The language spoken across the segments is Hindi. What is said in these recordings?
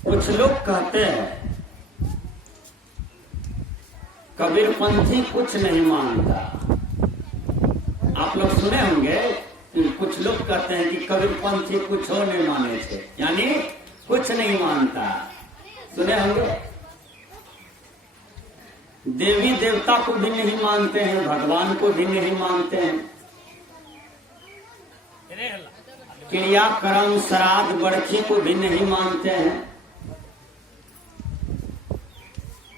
कुछ लोग कहते हैं कबीरपंथी कुछ नहीं मानता। आप लोग सुने होंगे कि कुछ लोग कहते हैं कि कबीरपंथी कुछ और नहीं माने थे, यानी कुछ नहीं मानता। सुने होंगे। देवी देवता को भी नहीं मानते हैं, भगवान को भी नहीं मानते हैं, क्रियाक्रम श्राद्ध बरखी को भी नहीं मानते हैं।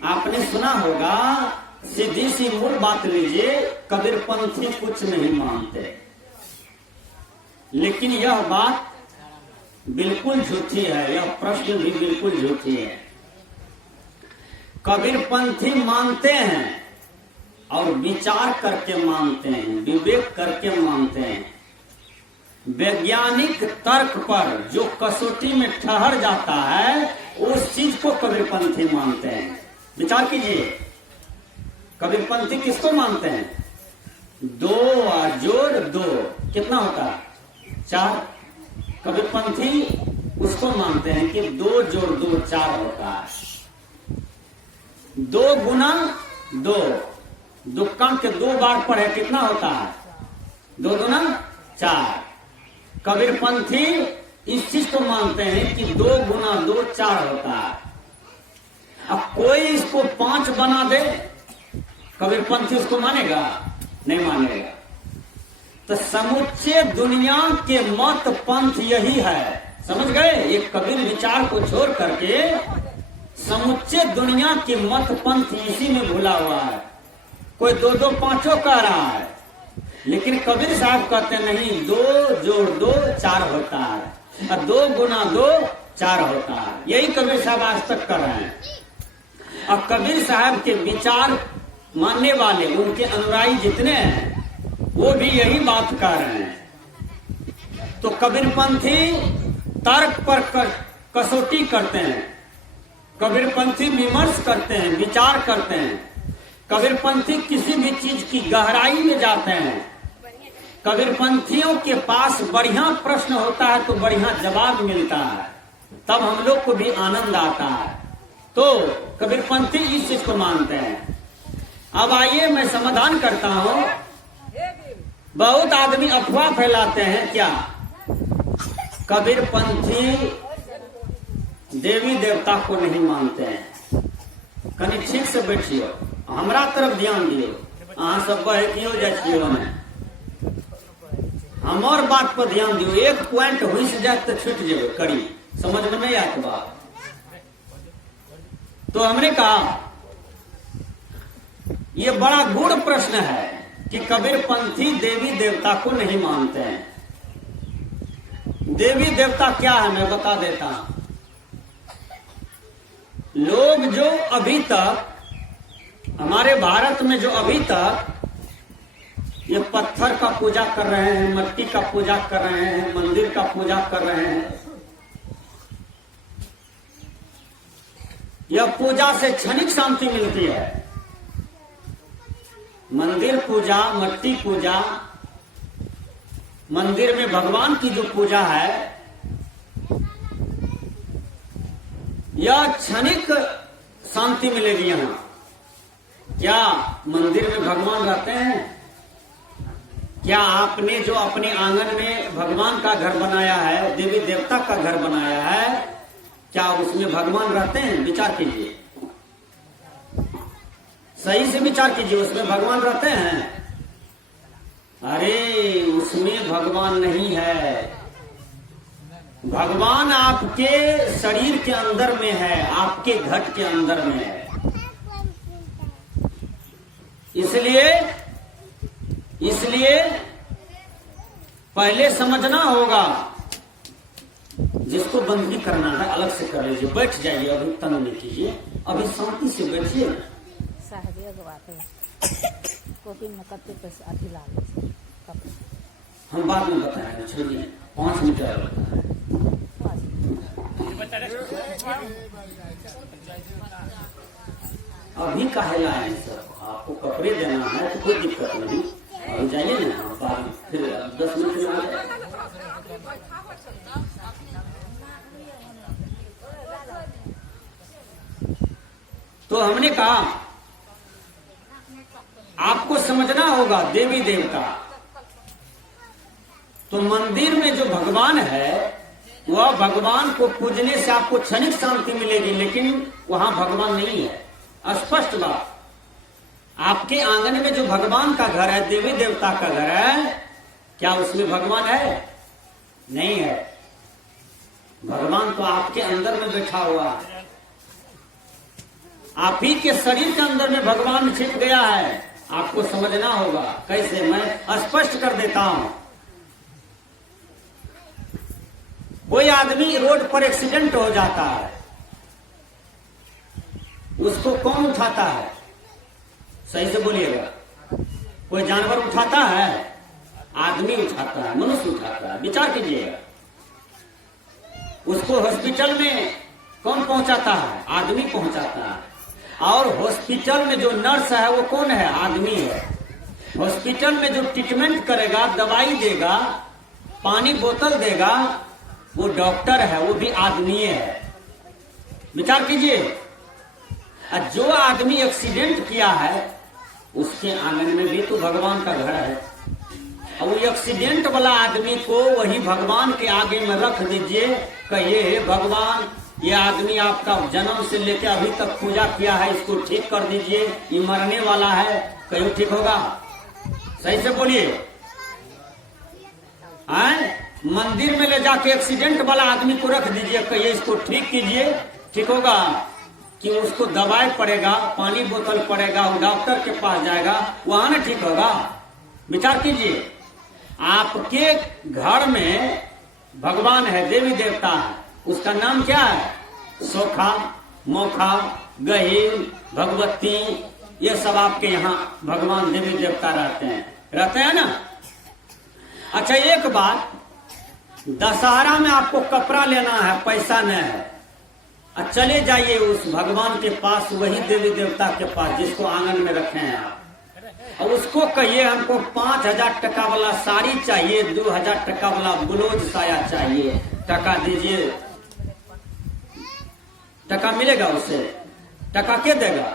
आपने सुना होगा, सीधी सी मूल बात लीजिए, कबीरपंथी कुछ नहीं मानते। लेकिन यह बात बिल्कुल झूठी है, यह प्रश्न भी बिल्कुल झूठी है। कबीरपंथी मानते हैं और विचार करके मानते हैं, विवेक करके मानते हैं। वैज्ञानिक तर्क पर जो कसौटी में ठहर जाता है उस चीज को कबीरपंथी मानते हैं। विचार कीजिए, कबीरपंथी किसको मानते हैं? 2 जोड़ 2 कितना होता है? 4। कबीरपंथी उसको मानते हैं कि 2 जोड़ 2 4 होता है। 2 गुना 2, दुक्कम के 2 बार पढ़े कितना होता है? 2 गुना 4। कबीरपंथी इस चीज को मानते हैं कि 2 गुना 2 4 होता है। अब कोई इसको 5 बना दे, कबीरपंथी उसको मानेगा? नहीं मानेगा। तो समुच्चे दुनिया के मत पंथ यही है, समझ गए? एक कबीर विचार को छोड़ करके समुच्चे दुनिया के मत पंथ इसी में भुला हुआ है। कोई 2 2 5 कह रहा है, लेकिन कबीर साहब कहते नहीं, 2 जोड़ 2 4 होता है और 2 गुना 2 4 होता है। यही कबीर साहब आज तक कर रहे हैं। और कबीर साहब के विचार मानने वाले, उनके अनुयायी जितने हैं, वो भी यही बात कर रहे हैं। तो कबीरपंथी तर्क पर कसौटी करते हैं, कबीरपंथी विमर्श करते हैं, विचार करते हैं। कबीरपंथी किसी भी चीज की गहराई में जाते हैं। कबीरपंथियों के पास बढ़िया प्रश्न होता है तो बढ़िया जवाब मिलता है, तब हम लोग को भी आनंद आता है। तो कबीरपंथी इस चीज को मानते हैं। अब आइए मैं समाधान करता हूं। बहुत आदमी अफवाह फैलाते हैं, क्या कबीरपंथी देवी देवता को नहीं मानते हैं? कहीं ठीक से बैठियो, हमरा तरफ ध्यान दियो। अहाँ सब बहकियो जाइयो ने, हमार बात पर ध्यान दियो। एक पॉइंट हुई से जाए तो छूट जेबे करी, समझ में नहीं आती बात। तो हमने कहा ये बड़ा गूढ़ प्रश्न है कि कबीरपंथी देवी देवता को नहीं मानते हैं। देवी देवता क्या है मैं बता देता हूं। लोग जो अभी तक हमारे भारत में, जो अभी तक ये पत्थर का पूजा कर रहे हैं, मट्टी का पूजा कर रहे हैं, मंदिर का पूजा कर रहे हैं, यह पूजा से क्षणिक शांति मिलती है। मंदिर पूजा, मट्टी पूजा, मंदिर में भगवान की जो पूजा है, यह क्षणिक शांति मिलेगी। यहां क्या मंदिर में भगवान रहते हैं? क्या आपने जो अपने आंगन में भगवान का घर बनाया है, देवी देवता का घर बनाया है, क्या उसमें भगवान रहते हैं? विचार कीजिए, सही से विचार कीजिए, उसमें भगवान रहते हैं? अरे उसमें भगवान नहीं है। भगवान आपके शरीर के अंदर में है, आपके घट के अंदर में है। इसलिए पहले समझना होगा। जिसको बंदगी करना है अलग से कर लीजिए, बैठ जाइए, अभी तंग नहीं कीजिए, अभी शांति से बैठिए। हम बाद में बताएंगे, छोड़िए, 5 मिनट अभी काहे लाए हैं सर? आपको कपड़े देना है तो कोई दिक्कत नहीं, अभी जाइए ना, फिर 10 मिनट में तो हमने कहा आपको समझना होगा देवी देवता, तो मंदिर में जो भगवान है वह भगवान को पूजने से आपको क्षणिक शांति मिलेगी, लेकिन वहां भगवान नहीं है। स्पष्ट बात। आपके आंगन में जो भगवान का घर है, देवी देवता का घर है, क्या उसमें भगवान है? नहीं है। भगवान तो आपके अंदर में बैठा हुआ है। आप ही के शरीर के अंदर में भगवान छिप गया है। आपको समझना होगा। कैसे? मैं स्पष्ट कर देता हूं। कोई आदमी रोड पर एक्सीडेंट हो जाता है, उसको कौन उठाता है? सही से बोलिएगा। कोई जानवर उठाता है? आदमी उठाता है, मनुष्य उठाता है। विचार कीजिएगा। उसको हॉस्पिटल में कौन पहुंचाता है? आदमी पहुंचाता है। और हॉस्पिटल में जो नर्स है वो कौन है? आदमी है। हॉस्पिटल में जो ट्रीटमेंट करेगा, दवाई देगा, पानी बोतल देगा, वो डॉक्टर है, वो भी आदमी है। विचार कीजिए। जो आदमी एक्सीडेंट किया है उसके आंगन में भी तो भगवान का घर है। और वो एक्सीडेंट वाला आदमी को वही भगवान के आगे में रख दीजिए, कहिए हे भगवान, ये आदमी आपका जन्म से लेकर अभी तक पूजा किया है, इसको ठीक कर दीजिए, ये मरने वाला है, कहीं ठीक होगा? सही से बोलिए। मंदिर में ले जाके एक्सीडेंट वाला आदमी को रख दीजिए, कहिए इसको ठीक कीजिए, ठीक होगा? कि उसको दवाई पड़ेगा, पानी बोतल पड़ेगा, वो डॉक्टर के पास जाएगा, वहां ना ठीक होगा? विचार कीजिए। आपके घर में भगवान है, देवी देवता है, उसका नाम क्या है? सोखा, मोखा, गहीर, भगवती, ये सब आपके यहाँ भगवान देवी देवता रहते हैं ना? अच्छा, एक बात, दशहरा में आपको कपड़ा लेना है, पैसा नहीं है, चले जाइए उस भगवान के पास, वही देवी देवता के पास जिसको आंगन में रखे हैं आप, और उसको कहिए हमको 5,000 टका वाला साड़ी चाहिए, 2,000 टका वाला ब्लाउज साया चाहिए, टका दीजिए। टका मिलेगा उससे? टका के देगा?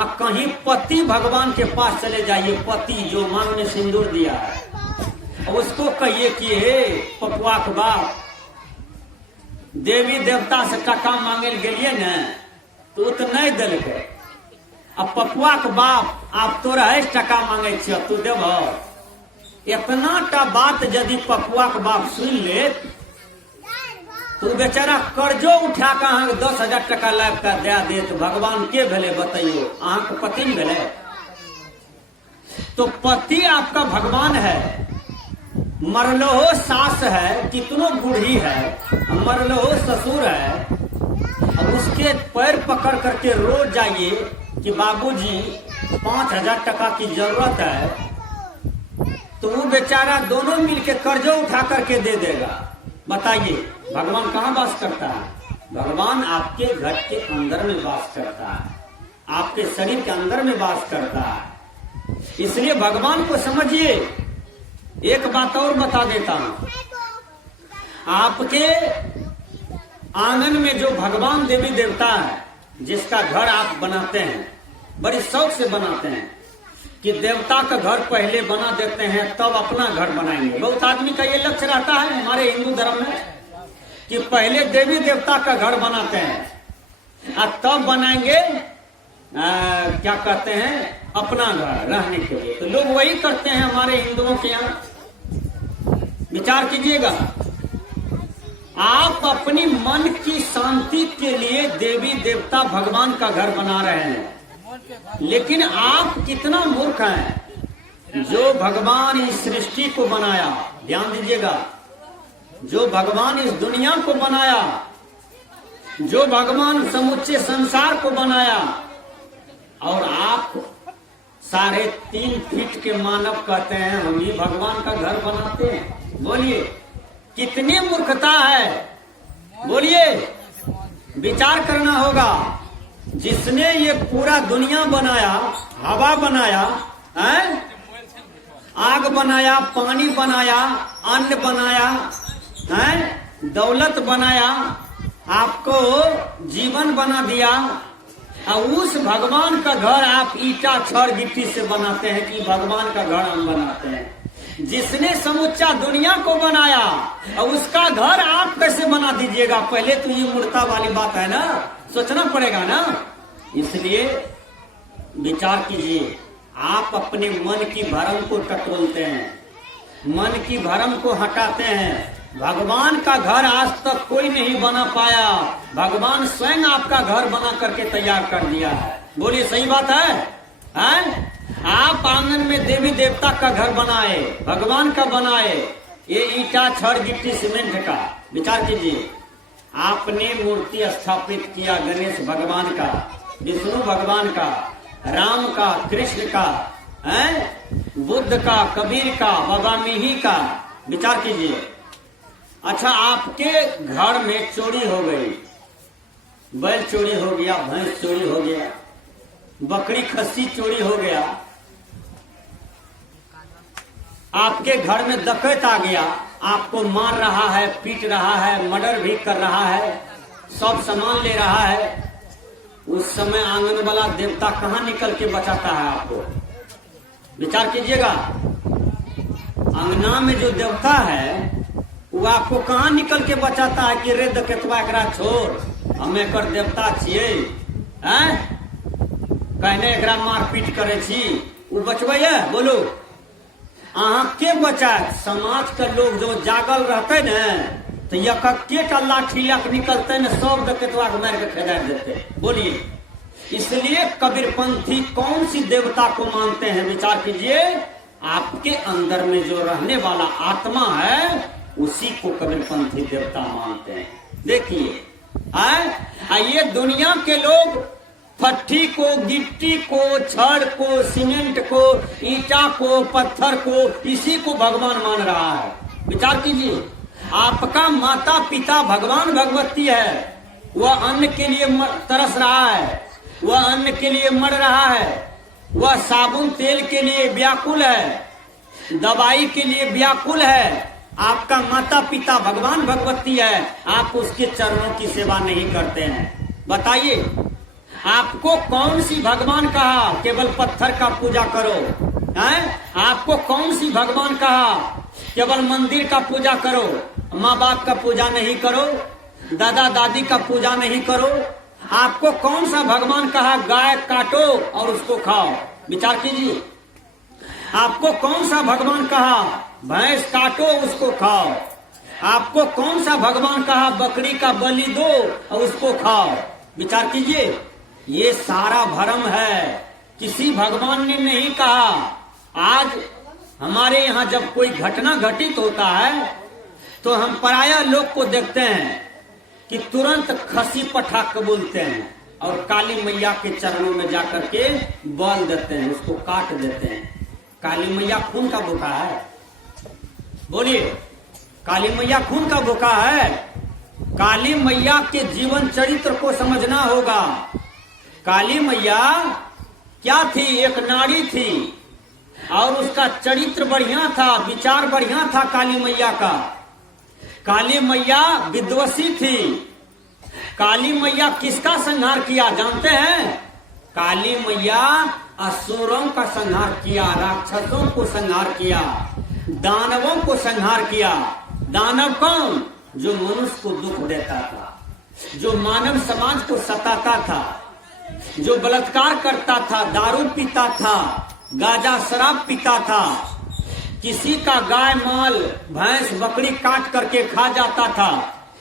अब कहीं पति भगवान के पास चले जाइए, पति जो मांग में सिंदूर दिया है, और उसको कहिए कि हे पपुआ के बाप, देवी देवता से टका मांगे गेलिए न तो नहीं दिल के। अब पपुआ के बाप, आप तो रहे टका मांगे छियो, तू देव? इतना टा बात यदि पपुआ के बाप सुन ले तो बेचारा कर्जो उठा कर अहाँ 10,000 टका लाभ कर दे दे, तो भगवान के भेले बताइयो? अहाँ के पति नहीं भेले? तो पति आपका भगवान है। मरलोहो सास है, कितनो बूढ़ी है, मरलोहो ससुर है, अब उसके पैर पकड़ करके रोज जाइए कि बाबूजी 5,000 टका की जरूरत है, तो वो बेचारा दोनों मिलके कर्जो उठा करके दे देगा। बताइए भगवान कहाँ वास करता है? भगवान आपके घर के अंदर में वास करता है, आपके शरीर के अंदर में वास करता है। इसलिए भगवान को समझिए। एक बात और बता देता हूं, आपके आंगन में जो भगवान देवी देवता है, जिसका घर आप बनाते हैं, बड़ी शौक से बनाते हैं कि देवता का घर पहले बना देते हैं तब अपना घर बनाएंगे। बहुत आदमी का ये लक्ष्य रहता है हमारे हिंदू धर्म में कि पहले देवी देवता का घर बनाते हैं और तब बनाएंगे क्या कहते हैं, अपना घर रहने के लिए। तो लोग वही करते हैं हमारे हिंदुओं के यहाँ। विचार कीजिएगा। आप अपनी मन की शांति के लिए देवी देवता भगवान का घर बना रहे हैं, लेकिन आप कितना मूर्ख हैं। जो भगवान इस सृष्टि को बनाया, ध्यान दीजिएगा, जो भगवान इस दुनिया को बनाया, जो भगवान समुच्चे संसार को बनाया, और आप 3.5 फीट के मानव कहते हैं हम ही भगवान का घर बनाते हैं। बोलिए कितनी मूर्खता है? बोलिए, विचार करना होगा। जिसने ये पूरा दुनिया बनाया, हवा बनाया, आग बनाया, पानी बनाया, अन्न बनाया, दौलत बनाया, आपको जीवन बना दिया, और उस भगवान का घर आप ईटा छड़ गिट्टी से बनाते हैं कि भगवान का घर हम बनाते हैं। जिसने समूचा दुनिया को बनाया और उसका घर आप कैसे बना दीजिएगा? पहले तो ये मूर्खता वाली बात है ना, सोचना पड़ेगा ना। इसलिए विचार कीजिए, आप अपने मन की भरम को टटोलते हैं, मन की भरम को हटाते हैं। भगवान का घर आज तक कोई नहीं बना पाया, भगवान स्वयं आपका घर बना करके तैयार कर दिया है। बोलिए सही बात है, हैं? आप आंगन में देवी देवता का घर बनाए, भगवान का बनाए, ये ईटा छड़ गिट्टी सीमेंट का। विचार कीजिए, आपने मूर्ति स्थापित किया गणेश भगवान का, विष्णु भगवान का, राम का, कृष्ण का, हैं? बुद्ध का, कबीर का, बाबा मिही का। विचार कीजिए, अच्छा आपके घर में चोरी हो गई, बैल चोरी हो गया, भैंस चोरी हो गया, बकरी खस्सी चोरी हो गया, आपके घर में डकैत आ गया, आपको मार रहा है, पीट रहा है, मर्डर भी कर रहा है, सब सामान ले रहा है। उस समय आंगन वाला देवता कहाँ निकल के बचाता है आपको? विचार कीजिएगा, अंगना में जो देवता है वो आपको कहाँ निकल के बचाता है कि रे डकैतवा एकरा छोड़, हम एकर देवता छिए, हैं? कहने एकरा मार पीट करे छी, वो बचबे? बोलो, अहाँ के बचाए? समाज के लोग जो जागल रहते न तो एक लाठी लक निकलते न, सब डकैतवा को मार के खेदा देते। बोलिए, इसलिए कबीरपंथी कौन सी देवता को मानते हैं? विचार कीजिए, आपके अंदर में जो रहने वाला आत्मा है उसी को कबीरपंथी देवता मानते हैं। देखिए, ये दुनिया के लोग फट्टी को, गिट्टी को, छड़ को, सीमेंट को, ईटा को, पत्थर को, इसी को भगवान मान रहा है। विचार कीजिए, आपका माता पिता भगवान भगवती है, वह अन्न के लिए तरस रहा है, वह अन्न के लिए मर रहा है, वह साबुन तेल के लिए व्याकुल है, दवाई के लिए व्याकुल है। आपका माता पिता भगवान भगवती है, आप उसके चरणों की सेवा नहीं करते हैं। बताइए, आपको कौन सी भगवान कहा केवल पत्थर का पूजा करो? हैं? आपको कौन सी भगवान कहा केवल मंदिर का पूजा करो, माँ बाप का पूजा नहीं करो, दादा दादी का पूजा नहीं करो? आपको कौन सा भगवान कहा गाय काटो और उसको खाओ? विचार कीजिए, आपको कौन सा भगवान कहा भैंस काटो उसको खाओ? आपको कौन सा भगवान कहा बकरी का बलि दो और उसको खाओ? विचार कीजिए, ये सारा भ्रम है, किसी भगवान ने नहीं कहा। आज हमारे यहाँ जब कोई घटना घटित होता है तो हम पराया लोग को देखते हैं कि तुरंत खसी पठाक बोलते हैं और काली मैया के चरणों में जाकर के बल देते हैं, उसको काट देते हैं। काली मैया खून का भूखा है? बोलिए, काली मैया खून का भूखा है? काली मैया के जीवन चरित्र को समझना होगा। काली मैया क्या थी? एक नारी थी और उसका चरित्र बढ़िया था, विचार बढ़िया था काली मैया का। काली मैया विद्वसी थी। काली मैया किसका संहार किया जानते हैं? काली मैया असुरों का संहार किया, राक्षसों को संहार किया, दानवों को संहार किया। दानव कौन? जो मनुष्य को दुख देता था, जो मानव समाज को सताता था, जो बलात्कार करता था, दारू पीता था, गांजा शराब पीता था, किसी का गाय माल भैंस बकरी काट करके खा जाता था,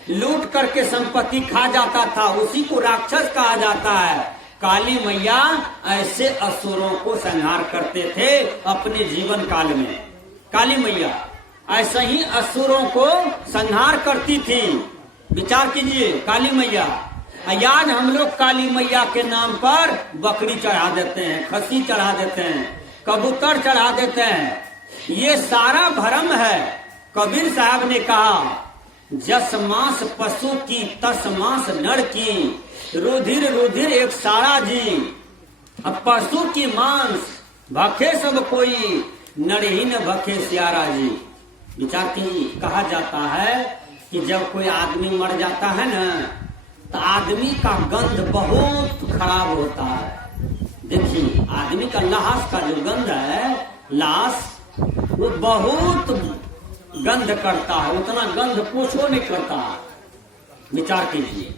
लूट करके संपत्ति खा जाता था, उसी को राक्षस कहा जाता है। काली मैया ऐसे असुरों को संहार करते थे अपने जीवन काल में। काली मैया ऐसे ही असुरों को संहार करती थी। विचार कीजिए, काली मैया। आज हम लोग काली मैया के नाम पर बकरी चढ़ा देते हैं, खस्सी चढ़ा देते हैं, कबूतर चढ़ा देते हैं। ये सारा भ्रम है। कबीर साहब ने कहा, जस मांस पशु की तस मांस नर की, रुधिर रुधिर एक सारा जी। अब पशु की मांस भखे सब कोई, नर ही न भखे सियारा जी। विचार की कहा जाता है कि जब कोई आदमी मर जाता है ना तो आदमी का गंध बहुत खराब होता है। देखिए आदमी का लाश का जो गंध है, लाश वो बहुत गंध करता है, उतना गंध पूछो नहीं करता। विचार कीजिए।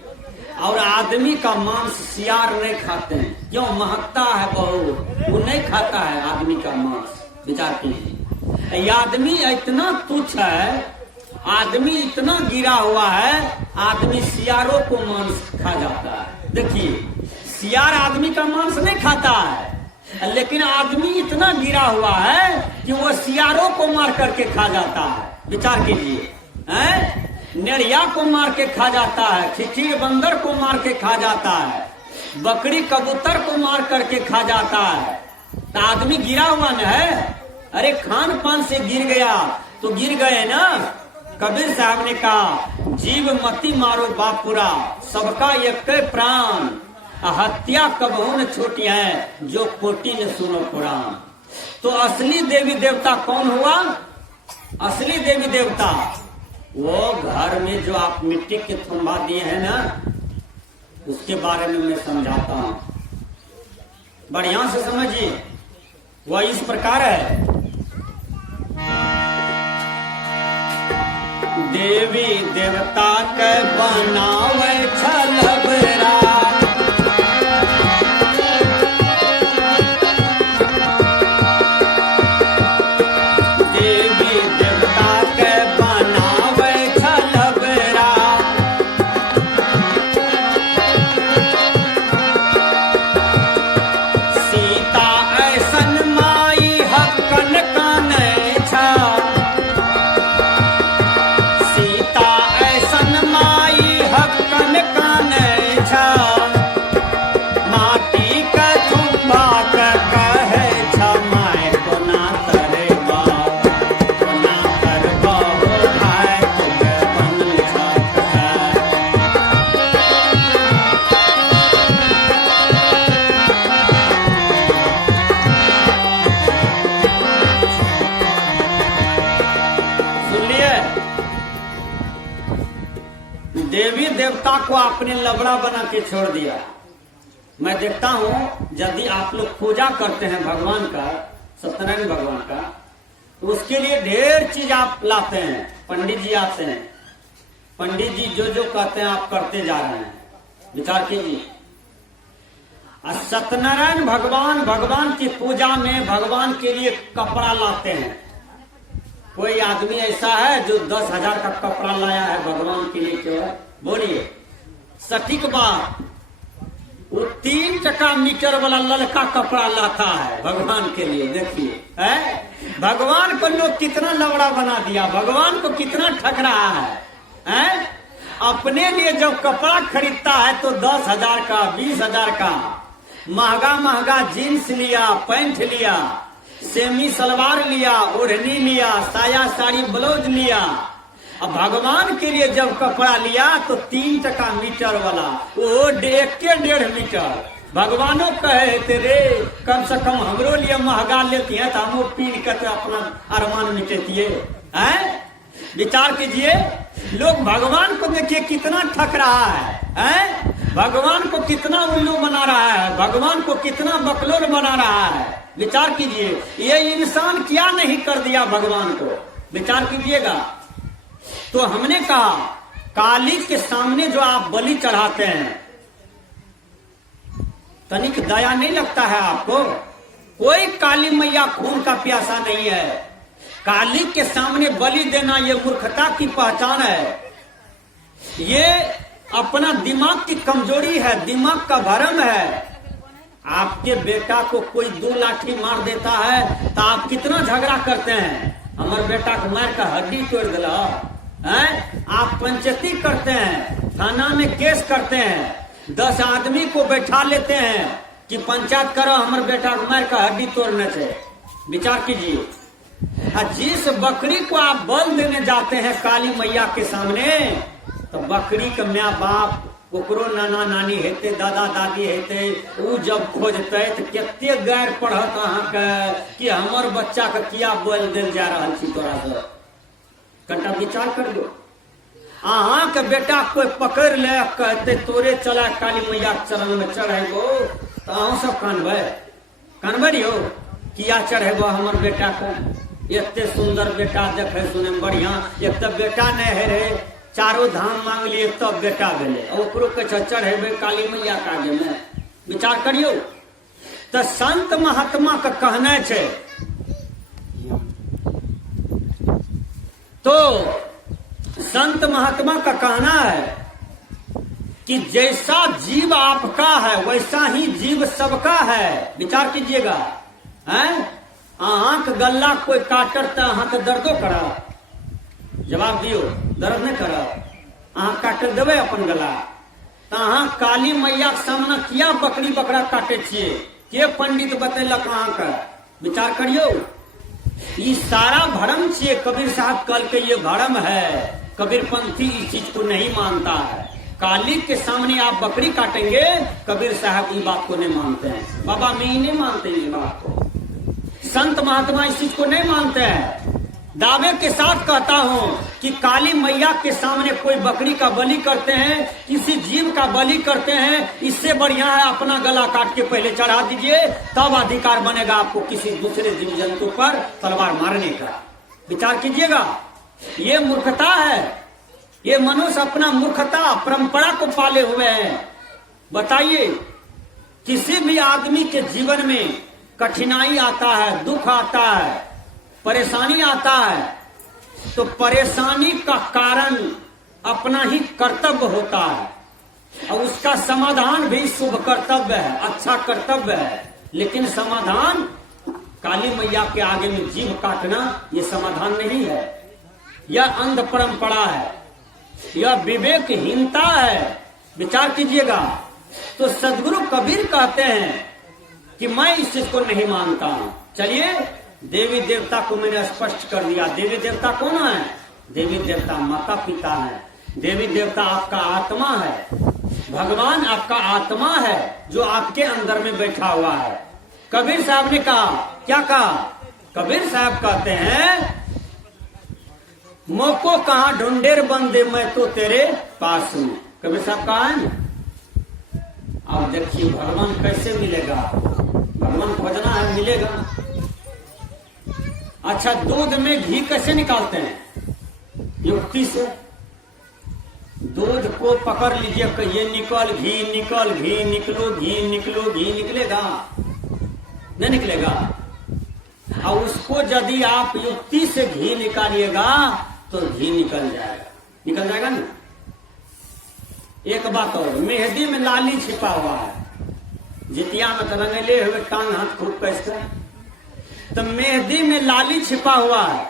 और आदमी का मांस सियार नहीं खाते हैं, क्यों? महकता है बहुत, वो नहीं खाता है आदमी का मांस। विचार कीजिए। ये आदमी इतना तुच्छ है, आदमी इतना गिरा हुआ है, आदमी सियारों को मांस खा जाता है। देखिए सियार आदमी का मांस नहीं खाता है, लेकिन आदमी इतना गिरा हुआ है कि वो सियारों को मार करके खा जाता है। विचार कीजिए। नेड़िया को मार के खा जाता है, खिचड़ी बंदर को मार के खा जाता है, बकरी कबूतर को मार करके खा जाता है। तो आदमी गिरा हुआ न है। अरे खान पान से गिर गया तो गिर गए ना। कबीर साहब ने कहा, जीव मती मारो बापुरा, सबका एक प्राण, हत्या कबहू न छूटी है, जो कोटि न सुनो पुराण। तो असली देवी देवता कौन हुआ? असली देवी देवता वो घर में जो आप मिट्टी के थंबा दिए हैं ना, उसके बारे में मैं समझाता हूं, बढ़िया से समझिए। वह इस प्रकार है। देवी देवता के बनावे छलबरा, देवी देवता को आपने लबड़ा बना के छोड़ दिया। मैं देखता हूँ यदि आप लोग पूजा करते हैं भगवान का, सत्यनारायण भगवान का, तो उसके लिए ढेर चीज आप लाते हैं। पंडित जी आते हैं, पंडित जी जो जो कहते हैं आप करते जा रहे हैं। विचार कीजिए। सत्यनारायण भगवान, भगवान की पूजा में भगवान के लिए कपड़ा लाते हैं। कोई आदमी ऐसा है जो 10,000 का कपड़ा लाया है भगवान के लिए? क्यों? बोलिए सटीक बात। वो 3 टका मीटर वाला ललका कपड़ा लाता है भगवान के लिए। देखिए भगवान को लोग कितना लवड़ा बना दिया, भगवान को कितना ठग रहा है। अपने लिए जब कपड़ा खरीदता है तो 10,000 का, 20,000 का महंगा महंगा जीन्स लिया, पैंट लिया, सेमी सलवार लिया, ओढ़नी लिया, साया साड़ी ब्लाउज लिया। अब भगवान के लिए जब कपड़ा लिया तो 3 टका मीटर वाला, वो 1.5 मीटर। भगवानों कहे तेरे कम से कम हमरो लिए महंगा लेती है तो हम पीन कर अपना अरमान मिटेतिए। विचार कीजिए। लोग भगवान को देखिए कितना ठग रहा है। भगवान को कितना उल्लू बना रहा है, भगवान को कितना बकलोल बना रहा है। विचार कीजिए। ये इंसान क्या नहीं कर दिया भगवान को। विचार कीजिएगा। तो हमने कहा काली के सामने जो आप बलि चढ़ाते हैं, तनिक दया नहीं लगता है आपको? कोई काली मैया खून का प्यासा नहीं है। काली के सामने बलि देना ये मूर्खता की पहचान है। ये अपना दिमाग की कमजोरी है, दिमाग का भरम है। आपके बेटा को कोई 2 लाठी मार देता है तो आप कितना झगड़ा करते हैं, हमारे बेटा को मार का हड्डी तोड़ दिला। आप पंचायती करते हैं, थाना में केस करते हैं, 10 आदमी को बैठा लेते हैं कि पंचायत करो, हमारे बेटा को मार का हड्डी तोड़ने से। विचार कीजिए। जिस बकरी को आप बल देने जाते हैं काली मैया के सामने, तो बकरी के माँ बाप, ओकरो नाना नानी हेते, दादा दादी हेते, वो जब खोजते तो कितने गैर पढ़त अहाँ कि हमार बच्चा के किया बोल दिल जा रहा छी तोरा से। कटा विचार कर दो। अहाँ के बेटा कोई पकड़ ले कहते तोरे चला काली मैया के चरण में चढ़ेगो तो अहूँ सब कानबे हो किया चढ़ेगो हमर बेटा को। इतने सुंदर बेटा देखे सुने में बढ़िया, एक तो बेटा नहीं है रे, चारों धाम मांग लिए तब बेटा भेले, ओकरो के चढ़ेबे काली मैया के आगे में। विचार करियो। तो संत महात्मा का कहना है, तो संत महात्मा का कहना है कि जैसा जीव आपका है वैसा ही जीव सबका है। विचार कीजिएगा। आंख गल्ला कोई काटर तो अहाँ दर्दो करा, जवाब दियो, दर्द नहीं करा, अहाँ काट देवे अपन गला तो अहाँ काली मैया के सामने किया बकरी बकरा काटे छिए, के पंडित बतेलक अहाँ का? विचार करियो। ये सारा भरम छिए। कबीर साहब कल के ये भरम है। कबीर पंथी इस चीज को नहीं मानता है। काली के सामने आप बकरी काटेंगे, कबीर साहब इस बात को नहीं मानते हैं। बाबा मैं नहीं मानते इस बात को। संत महात्मा इस चीज को नहीं मानते हैं। दावे के साथ कहता हूं कि काली मैया के सामने कोई बकरी का बलि करते हैं, किसी जीव का बलि करते हैं, इससे बढ़िया है अपना गला काट के पहले चढ़ा दीजिए, तब अधिकार बनेगा आपको किसी दूसरे जीव जंतु पर तलवार मारने का। विचार कीजिएगा। ये मूर्खता है। ये मनुष्य अपना मूर्खता परंपरा को पाले हुए हैं। बताइए, किसी भी आदमी के जीवन में कठिनाई आता है, दुख आता है, परेशानी आता है, तो परेशानी का कारण अपना ही कर्तव्य होता है और उसका समाधान भी शुभ कर्तव्य है, अच्छा कर्तव्य है। लेकिन समाधान काली मैया के आगे में जीव काटना ये समाधान नहीं है। यह अंध परंपरा है, यह विवेकहीनता है। विचार कीजिएगा। तो सदगुरु कबीर कहते हैं कि मैं इस चीज को नहीं मानता हूं। चलिए, देवी देवता को मैंने स्पष्ट कर दिया। देवी देवता कौन है? देवी देवता माता पिता है। देवी देवता आपका आत्मा है। भगवान आपका आत्मा है जो आपके अंदर में बैठा हुआ है। कबीर साहब ने कहा, क्या कहा? कबीर साहब कहते हैं, मोको कहाँ ढूंढेर बंदे, मैं तो तेरे पास हूं। कबीर साहब कहा है ना। अब देखिए भगवान कैसे मिलेगा। भगवान खोजना है, मिलेगा। अच्छा, दूध में घी कैसे निकालते हैं? युक्ति से। दूध को पकड़ लीजिए कि ये निकल घी निकलो, घी निकलो, घी निकलेगा? नहीं निकलेगा। और उसको यदि आप युक्ति से घी निकालिएगा तो घी निकल जाएगा ना। एक बात और, मेहंदी में लाली छिपा हुआ है। जितिया में तो रंगेले हुए टांग हाथ खूब कैसे, तो मेहंदी में लाली छिपा हुआ है।